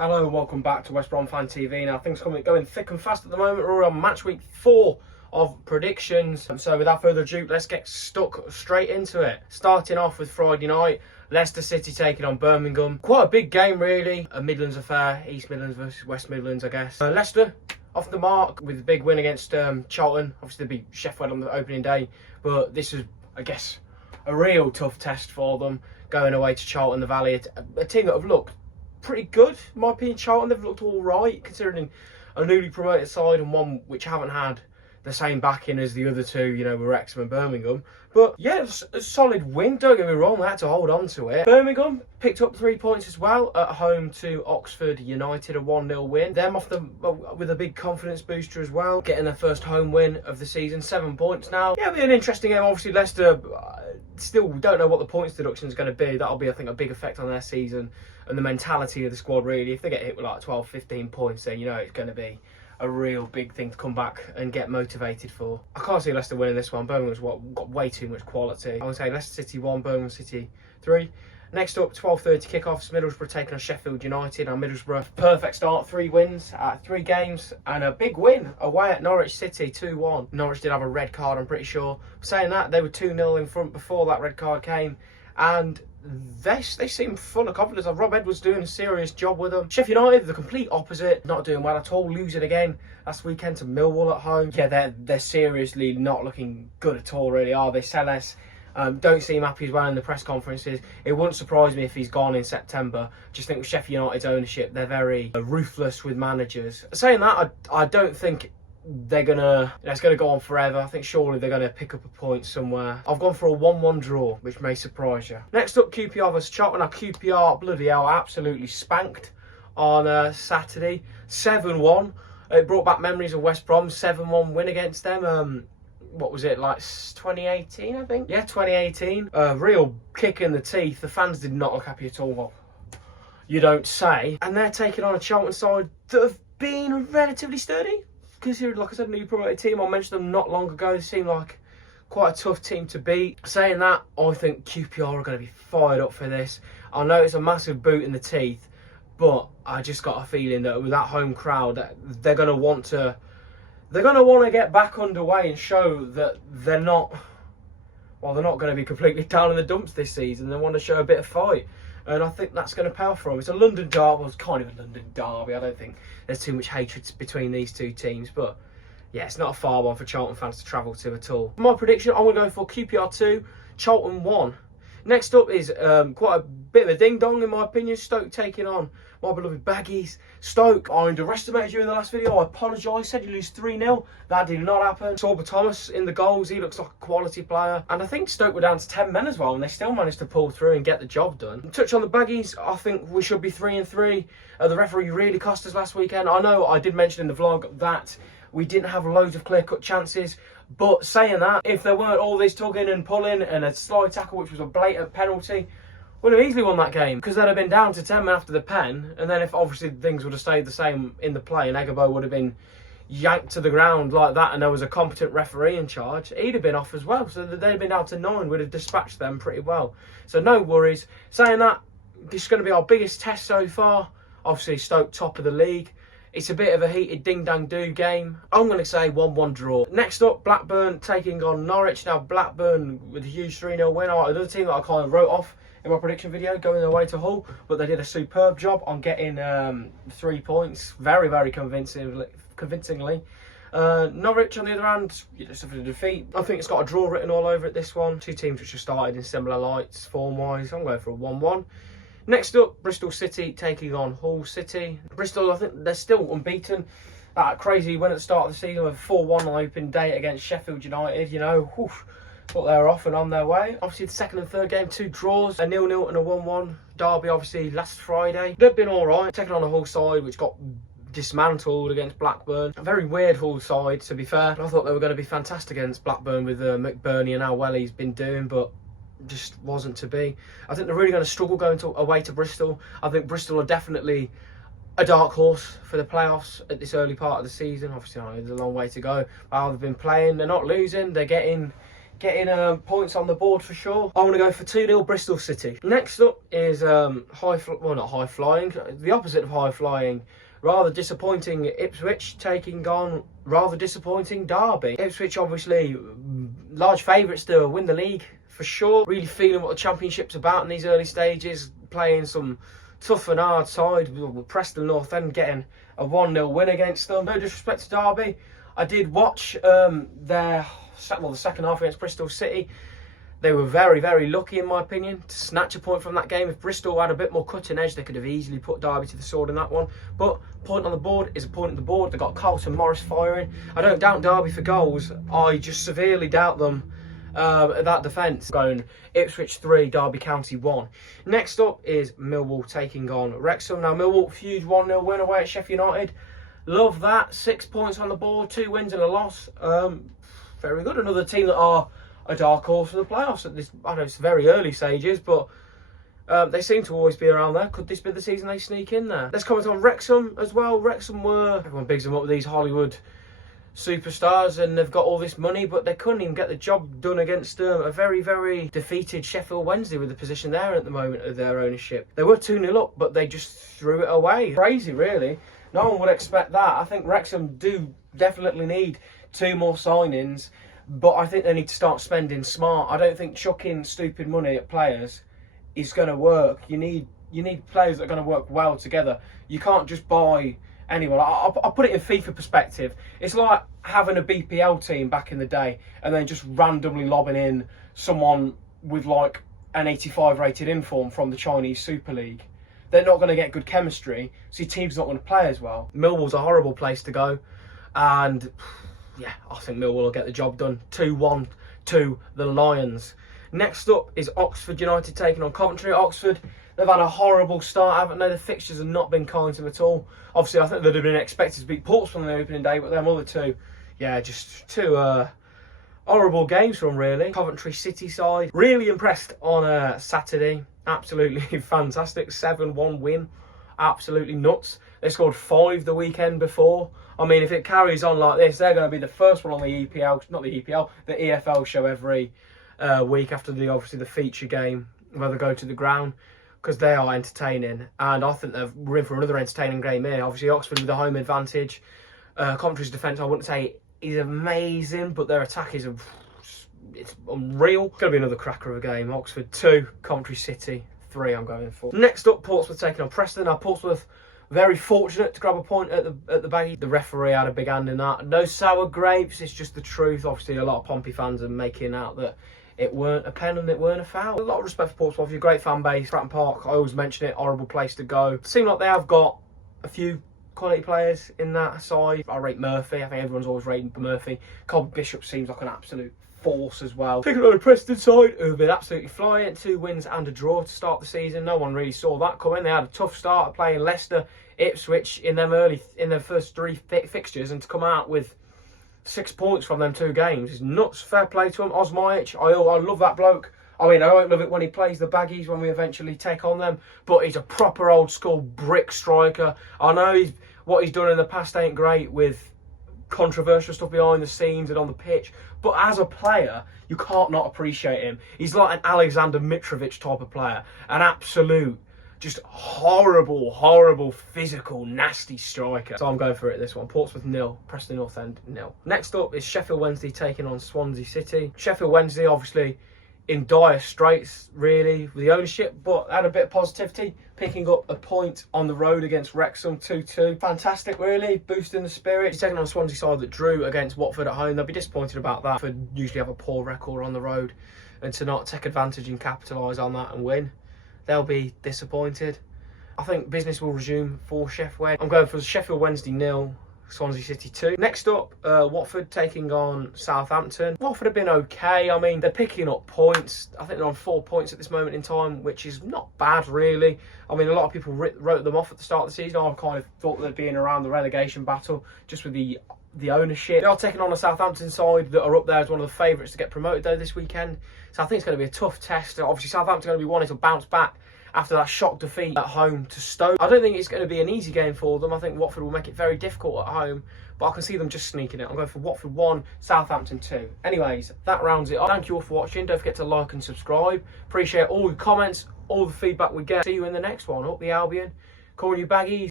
Hello and welcome back to West Brom Fan TV. Now things going thick and fast at the moment. We're on match week 4 of predictions. So without further ado, let's get stuck straight into it. Starting off with Friday night, Leicester City taking on Birmingham. Quite a big game really. A Midlands affair, East Midlands versus West Midlands I guess. Leicester off the mark with a big win against Charlton. Obviously they beat Sheff Wed on the opening day, but this is, I guess, a real tough test for them going away to Charlton the Valley, a team that have looked pretty good, in my opinion. Charlton, they've looked all right, considering a newly promoted side and one which haven't had the same backing as the other two, you know, with Wrexham and Birmingham. But yeah, it's a solid win, don't get me wrong, they had to hold on to it. Birmingham picked up 3 points as well at home to Oxford United, a 1-0 win. Them off with a big confidence booster as well, getting their first home win of the season, 7 points now. Yeah, it'll be an interesting game. Obviously Leicester still don't know what the points deduction is going to be. That'll be, I think, a big effect on their season and the mentality of the squad really. If they get hit with like 12, 15 points, then you know it's going to be a real big thing to come back and get motivated for. I can't see Leicester winning this one. Birmingham's got way too much quality. I would say Leicester City 1, Birmingham City 3. Next up, 12:30 kickoffs, Middlesbrough taking on Sheffield United. Now Middlesbrough, perfect start, 3 wins at 3 games, and a big win away at Norwich City, 2-1. Norwich did have a red card, I'm pretty sure. Saying that, they were 2-0 in front before that red card came, and they seem full of confidence. Rob Edwards doing a serious job with them. Sheff United, the complete opposite, not doing well at all, losing again last weekend to Millwall at home. Yeah, they're seriously not looking good at all, really, are they? Sellers don't seem happy as well in the press conferences. It wouldn't surprise me if he's gone in September. Just think with Sheff United's ownership, they're very ruthless with managers. Saying that, I don't think it's gonna go on forever. I think surely they're gonna pick up a point somewhere. I've gone for a 1-1 draw, which may surprise you. Next up, QPR vs Charlton. Now QPR, bloody hell, absolutely spanked on Saturday, 7-1. It brought back memories of West Brom 7-1 win against them. What was it, like 2018, I think? Yeah, 2018. Real kick in the teeth. The fans did not look happy at all. Well, you don't say. And they're taking on a Charlton side that have been relatively sturdy. Considered, like I said, a new promoted team. I mentioned them not long ago. They seem like quite a tough team to beat. Saying that, I think QPR are going to be fired up for this. I know it's a massive boot in the teeth, but I just got a feeling that with that home crowd, that they're going to want to get back underway and show that they're not going to be completely down in the dumps this season. They want to show a bit of fight. And I think that's going to pay off for them. It's a London derby. Well, it's kind of a London derby. I don't think there's too much hatred between these two teams. But yeah, it's not a far one for Charlton fans to travel to at all. My prediction, I'm going to go for QPR 2, Charlton 1. Next up is quite a bit of a ding-dong in my opinion. Stoke taking on my beloved Baggies. Stoke, I underestimated you in the last video. I apologise. Said you lose 3-0. That did not happen. Sorba Thomas in the goals. He looks like a quality player. And I think Stoke were down to 10 men as well, and they still managed to pull through and get the job done. Touch on the Baggies. I think we should be 3-3. The referee really cost us last weekend. I know I did mention in the vlog that we didn't have loads of clear-cut chances. But saying that, if there weren't all this tugging and pulling and a slide tackle, which was a blatant penalty, would have easily won that game, because they'd have been down to 10 men after the pen, and then if obviously things would have stayed the same in the play and Egabo would have been yanked to the ground like that and there was a competent referee in charge, he'd have been off as well. So they'd have been down to 9, would have dispatched them pretty well. So no worries. Saying that, this is going to be our biggest test so far. Obviously Stoke top of the league. It's a bit of a heated ding-dang-do game. I'm going to say 1-1 draw. Next up, Blackburn taking on Norwich. Now, Blackburn with a huge 3-0 win. Another team that I kind of wrote off in my prediction video, going away to Hull. But they did a superb job on getting 3 points. Very, very convincingly. Norwich, on the other hand, suffered a defeat. I think it's got a draw written all over it, this one. Two teams which have started in similar lights, form-wise. I'm going for a 1-1. Next up, Bristol City taking on Hull City. Bristol, I think they're still unbeaten. That crazy win at the start of the season with 4-1 on open day against Sheffield United. You know, thought they were off and on their way. Obviously, the second and third game, 2 draws, a 0-0 and a 1-1. Derby, obviously, last Friday. They've been all right. Taking on a Hull side, which got dismantled against Blackburn. A very weird Hull side, to be fair. I thought they were going to be fantastic against Blackburn with McBurney and how well he's been doing, but just wasn't to be. I think they're really going to struggle going away to Bristol. I think Bristol are definitely a dark horse for the playoffs at this early part of the season. Obviously, I know there's a long way to go. How they've been playing, they're not losing. They're getting getting points on the board for sure. I want to go for 2-0 Bristol City. Next up is not high flying, the opposite of high flying. Rather disappointing Ipswich taking on rather disappointing Derby. Ipswich obviously large favourites to win the league for sure. Really feeling what the Championship's about in these early stages. Playing some tough and hard side with Preston North End getting a 1-0 win against them. No disrespect to Derby. I did watch the second half against Bristol City. They were very, very lucky, in my opinion, to snatch a point from that game. If Bristol had a bit more cutting edge, they could have easily put Derby to the sword in that one. But point on the board is a point on the board. They've got Carlton Morris firing. I don't doubt Derby for goals. I just severely doubt them at that defence. Going Ipswich 3, Derby County 1. Next up is Millwall taking on Wrexham. Now, Millwall, huge 1-0 win away at Sheff Utd. Love that. 6 points on the board, 2 wins and a loss. Very good. Another team that are a dark horse for the playoffs at this. I know it's very early stages, but they seem to always be around there. Could this be the season they sneak in there? Let's comment on Wrexham as well. Wrexham everyone bigs them up with these Hollywood superstars, and they've got all this money, but they couldn't even get the job done against a very, very defeated Sheffield Wednesday with the position there at the moment of their ownership. They were 2-0 up, but they just threw it away. Crazy, really. No one would expect that. I think Wrexham do definitely need 2 more signings, but I think they need to start spending smart. I don't think chucking stupid money at players is going to work. You need players that are going to work well together. You can't just buy anyone. I'll put it in FIFA perspective. It's like having a BPL team back in the day and then just randomly lobbing in someone with like an 85 rated inform from the Chinese Super League. They're not going to get good chemistry, so your team's not going to play as well. Millwall's a horrible place to go, and yeah, I think Millwall will get the job done. 2-1 to the Lions. Next up is Oxford United taking on Coventry. Oxford, they've had a horrible start, haven't they? The fixtures have not been kind to them at all. Obviously, I think they'd have been expected to beat Portsmouth on the opening day, but them other two, yeah, just two horrible games from really. Coventry City side, really impressed on Saturday. Absolutely fantastic. 7-1 win. Absolutely nuts. They scored 5 the weekend before. I mean, if it carries on like this, they're going to be the first one on the EPL, not the EPL, the EFL show every week after obviously the feature game where they go to the ground, because they are entertaining. And I think we're in for another entertaining game here. Obviously, Oxford with the home advantage. Coventry's defence, I wouldn't say is amazing, but their attack is it's unreal. It's going to be another cracker of a game. Oxford 2, Coventry City 3 I'm going for. Next up, Portsmouth taking on Preston. Now, Portsmouth very fortunate to grab a point at the baggy. The referee had a big hand in that. No sour grapes, it's just the truth. Obviously, a lot of Pompey fans are making out that it weren't a pen and it weren't a foul. A lot of respect for Portsmouth. You're a great fan base. Stratton Park, I always mention it, horrible place to go. It seems like they have got a few quality players in that side. I rate Murphy. I think everyone's always rating Murphy. Colin Bishop seems like an absolute force as well. Taking on the Preston side, who've been absolutely flying. 2 wins and a draw to start the season. No one really saw that coming. They had a tough start playing Leicester, Ipswich in their first 3 fixtures, and to come out with 6 points from them 2 games is nuts. Fair play to him. Osmajic, I love that bloke. I mean, I won't love it when he plays the baggies when we eventually take on them, but he's a proper old school brick striker. I know what he's done in the past ain't great with controversial stuff behind the scenes and on the pitch, but as a player you can't not appreciate him. He's like an Alexander Mitrovic type of player, an absolute just horrible physical nasty striker. So I'm going for it this one. Portsmouth 0, Preston North End 0. Next up is Sheffield Wednesday taking on Swansea City. Sheffield Wednesday obviously in dire straits really with the ownership, but had a bit of positivity, picking up a point on the road against Wrexham 2-2. Fantastic really, boosting the spirit. He's taking on a Swansea side that drew against Watford at home. They'll be disappointed about that. Watford usually have a poor record on the road, and to not take advantage and capitalise on that and win, they'll be disappointed. I think business will resume for Sheff Wed. I'm going for Sheffield Wednesday 0, Swansea City 2. Next up, Watford taking on Southampton. Watford have been okay. I mean, they're picking up points. I think they're on 4 points at this moment in time, which is not bad, really. I mean, a lot of people wrote them off at the start of the season. I kind of thought they'd be in around the relegation battle, just with the ownership. They are taking on a Southampton side that are up there as one of the favourites to get promoted, though, this weekend. So I think it's going to be a tough test. Obviously, Southampton are going to be wanting to bounce back after that shock defeat at home to Stoke. I don't think it's going to be an easy game for them. I think Watford will make it very difficult at home, but I can see them just sneaking it. I'm going for Watford 1, Southampton 2. Anyways, that rounds it up. Thank you all for watching. Don't forget to like and subscribe. Appreciate all your comments, all the feedback we get. See you in the next one. Up the Albion. Calling you baggies.